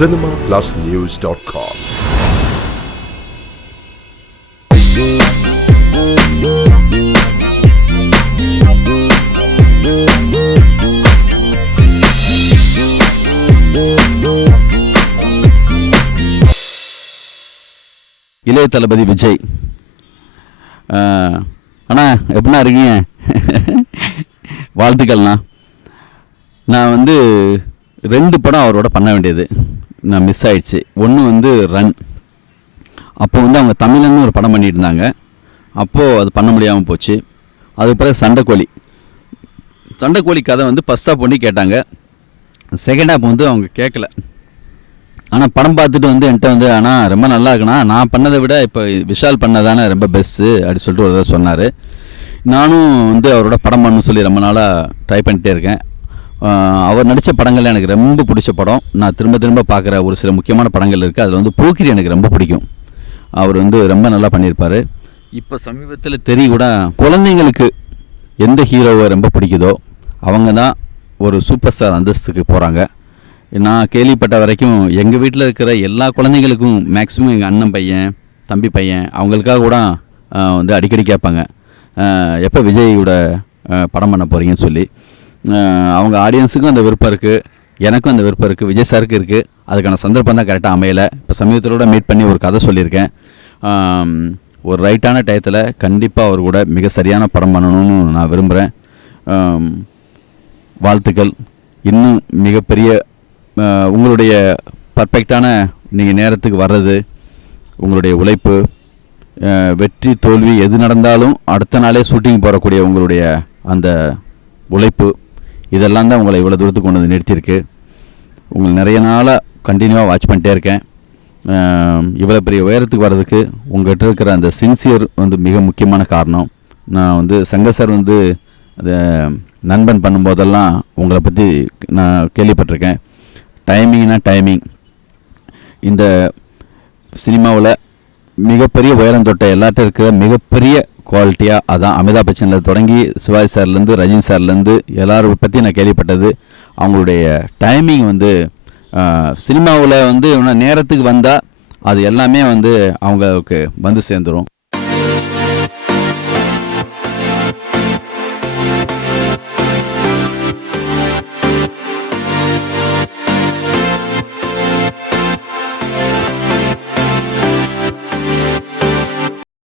cinemaplusnews.com. இளைய தளபதி விஜய் அண்ணா எப்படின்னா இருக்கீங்க? வாழ்த்துக்கள்ண்ணா. நான் 2 படம் அவரோட பண்ண வேண்டியது நான் மிஸ் ஆயிடுச்சு. ஒன்று ரன். அப்போ அவங்க தமிழன்னு ஒரு படம் பண்ணிட்டு இருந்தாங்க. அப்போது அது பண்ண முடியாமல் போச்சு. அதுக்கு பிறகு சண்டைக்கோழி கதை ஃபஸ்ட் ஹாப் பண்ணி கேட்டாங்க. செகண்ட் ஹாப் அவங்க கேட்கல. ஆனால் படம் பார்த்துட்டு என்கிட்ட ஆனால் ரொம்ப நல்லா இருக்குண்ணா, நான் பண்ணதை விட இப்போ விஷால் பண்ணதானே ரொம்ப பெஸ்ட்டு அப்படி சொல்லிட்டு ஒரு தடவை சொன்னார். நானும் அவரோட படம் பண்ணணும்னு சொல்லி ரொம்ப நாளாக ட்ரை பண்ணிகிட்டே இருக்கேன். அவர் நடித்த படங்கள் எனக்கு ரொம்ப பிடிச்ச படம். நான் திரும்ப பார்க்குற ஒரு சில முக்கியமான படங்கள் இருக்குது. அதில் போக்கிரி எனக்கு ரொம்ப பிடிக்கும். அவர் ரொம்ப நல்லா பண்ணியிருப்பார். இப்போ சமீபத்தில் கூட குழந்தைங்களுக்கு எந்த ஹீரோவை ரொம்ப பிடிக்குதோ அவங்க தான் ஒரு சூப்பர் ஸ்டார் அந்தஸ்துக்கு போகிறாங்க. நான் கேள்விப்பட்ட வரைக்கும் எங்கள் வீட்டில் இருக்கிற எல்லா குழந்தைங்களுக்கும் மேக்ஸிமம் எங்கள் அண்ணன் பையன், தம்பி பையன் அவங்களுக்காக கூட அடிக்கடி கேட்பாங்க, எப்போ விஜயோட படம் பண்ண போகிறீங்கன்னு சொல்லி. அவங்க ஆடியன்ஸுக்கும் அந்த விருப்பம் இருக்குது, எனக்கும் அந்த விருப்பம் இருக்குது, விஜய் சாருக்கு இருக்குது. அதுக்கான சந்தர்ப்பம் தான் கரெக்டாக அமையலை. இப்போ சமீபத்தோட மீட் பண்ணி ஒரு கதை சொல்லியிருக்கேன். ஒரு ரைட்டான டயத்தில் கண்டிப்பாக அவர் கூட மிக சரியான படம் பண்ணணும்னு நான் விரும்புகிறேன். வாழ்த்துக்கள். இன்னும் மிகப்பெரிய உங்களுடைய பர்ஃபெக்டான நீங்கள் நேரத்துக்கு வர்றது, உங்களுடைய உழைப்பு, வெற்றி தோல்வி எது நடந்தாலும் அடுத்த நாளே ஷூட்டிங் போகக்கூடிய உங்களுடைய அந்த உழைப்பு, இதெல்லாம் தான் உங்களை இவ்வளோ தூரத்துக்கு கொண்டு வந்து நிறுத்தியிருக்கு. உங்களை நிறைய நாளாக கண்டினியூவாக வாட்ச் பண்ணிட்டே இருக்கேன். இவ்வளோ பெரிய உயரத்துக்கு வர்றதுக்கு உங்கள்கிட்ட இருக்கிற அந்த சின்சியர் மிக முக்கியமான காரணம். நான் சங்கர் சார் அதை நண்பன் பண்ணும்போதெல்லாம் உங்களை பற்றி நான் கேள்விப்பட்டிருக்கேன். டைமிங் இந்த சினிமாவில் மிகப்பெரிய உயரம் தொட்ட எல்லாத்தையும் இருக்கிற மிகப்பெரிய குவாலிட்டியாக அதான் அமிதாப் பச்சனில் தொடங்கி சிவாஜி சார்லேருந்து ரஜினி சார்லேருந்து எல்லாரும் பற்றி நான் கேள்விப்பட்டது. அவங்களுடைய டைமிங் சினிமாவில் நேரத்துக்கு வந்தால் அது எல்லாமே அவங்களுக்கு சேர்ந்துடும்.